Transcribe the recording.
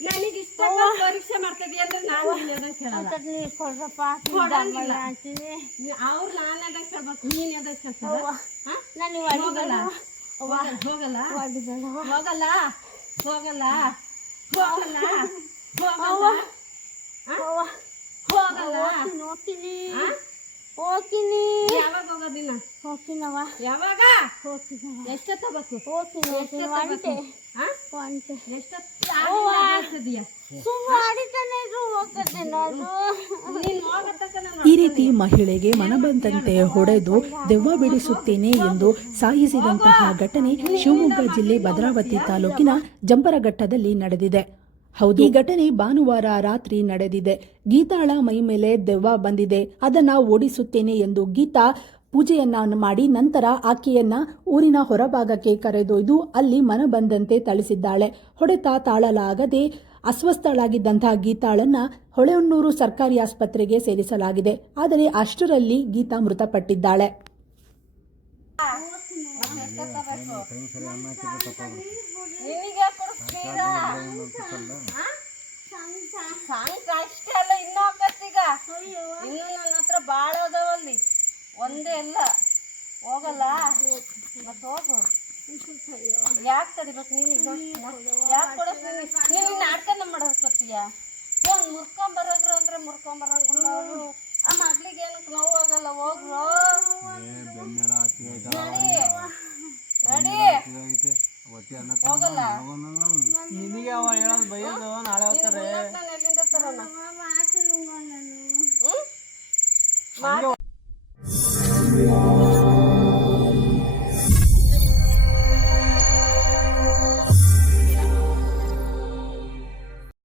ನನಗೆ ಇಷ್ಟ ಪರೀಕ್ಷೆ ಮಾಡ್ತಿದ್ಯ ಅಂದ್ರೆ ನಾನು ನೀನ್ ಕೊಡ್ರಪ್ಪ. ಅಂತೀನಿ. ಅವ್ರು ನಾನು ಎದಕ್ ಹೇಳ್ಬೇಕು ನೀನ್ ಎದಕ್ ಹೇಳ್ತಾರ ನನಗೆ ಹೋಗಲ್ಲ. ಹೋಗಲ್ಲ ಹೋಗಲ್ಲ. ಹೋಗಲ್ಲ. ಹೋಗಲ್ಲ. ಹೋಗಲ್ಲ. ಹೋಗಲ್ಲ. ಹೋಗ್ತೀನಿ ಹೋಗ್ತೀನಿ. ಹೋಗ್ತೀನಿ. ಹೋಗ್ತೀನವ್ವ. ಯಾವಾಗ? ಎಷ್ಟೊತ್ತ ಬಸ್ಸು ಹೋಗ್ತೀನಿ ಹೋಗ್ತೀನಿ ಒಂಟೆ ಹಾ ಒಂಟೆ ಎಷ್ಟೊತ್ತಿದೀಯ ಸುಮ್ಮನೆ ಅಡಿತಾನೆ ಇದ್ರು ಹೋಗ್ತದೆ ನಾನು. ನೀನ್ ಹೋಗತ್ತಕ್ಕ ಈ ರೀತಿ ಮಹಿಳೆಗೆ ಮನಬಂದಂತೆ ಹೊಡೆದು ದೆವ್ವ ಬಿಡಿಸುತ್ತೇನೆ ಎಂದು ಸಾಯಿಸಿದಂತಹ ಘಟನೆ ಶಿವಮೊಗ್ಗ ಜಿಲ್ಲೆ ಭದ್ರಾವತಿ ತಾಲೂಕಿನ ಜಂಪರಘಟ್ಟದಲ್ಲಿ ನಡೆದಿದೆ. ಹೌದು ಈ ಘಟನೆ ಭಾನುವಾರ ರಾತ್ರಿ ನಡೆದಿದೆ. ಗೀತಾಳ ಮೈ ಮೇಲೆ ದೆವ್ವ ಬಂದಿದೆ. ಅದನ್ನ ಓಡಿಸುತ್ತೇನೆ ಎಂದು ಗೀತಾ ಪೂಜೆಯನ್ನ ಮಾಡಿ ನಂತರ ಆಕೆಯನ್ನ ಊರಿನ ಹೊರಭಾಗಕ್ಕೆ ಕರೆದೊಯ್ದು ಅಲ್ಲಿ ಮನಬಂದಂತೆ ಥಳಿಸಿದ್ದಾಳೆ. ಹೊಡೆತ ತಾಳಲಾಗದೆ ಅಸ್ವಸ್ಥಳಾಗಿದ್ದಂತಹ ಗೀತಾಳನ್ನ ಹೊಳೆಹೊನ್ನೂರು ಸರ್ಕಾರಿ ಆಸ್ಪತ್ರೆಗೆ ಸೇರಿಸಲಾಗಿದೆ. ಆದರೆ ಅಷ್ಟರಲ್ಲಿ ಗೀತಾ ಮೃತಪಟ್ಟಿದ್ದಾಳೆ. ಅಲ್ಲ, ಇನ್ನೂ ನನ್ನ ಹತ್ರ ಅದಾವಲ್ಲಿ ಒಂದೇ ಇಲ್ಲ. ಹೋಗಲ್ಲ. ಮತ್ತೆ ಹೋಗು. ಯಾಕೆ ತಡಿಬೇಕು ನೀನು ಯಾಕೆ ಕೊಡಕ್ ನೀನು ನಾಟಕನ ಮಾಡಕತ್ತೀಯ ಒಂದು ಮುರ್ಕೊಂಬರೋಗ್ರು ಅಂದ್ರೆ ಆ ಮಗ್ಳಿಗೆ ಏನಕ್ಕೆ ನೋವಾಗಲ್ಲ ಹೋಗ್ರು. ನಡಿ. ನಡಿ. ಹೋಗಲ್ಲ. ನಿನಗೆ ಅವ ಹೇಳೋದು ಬೈಯೋದು ನಾಳೆ ಹೋಗ್ತಾರೆ. ನಾನು ಎಲ್ಲಿಂದ ತರೋಣ? ಹ್ಮ್? ಹಂಗೆ Amen.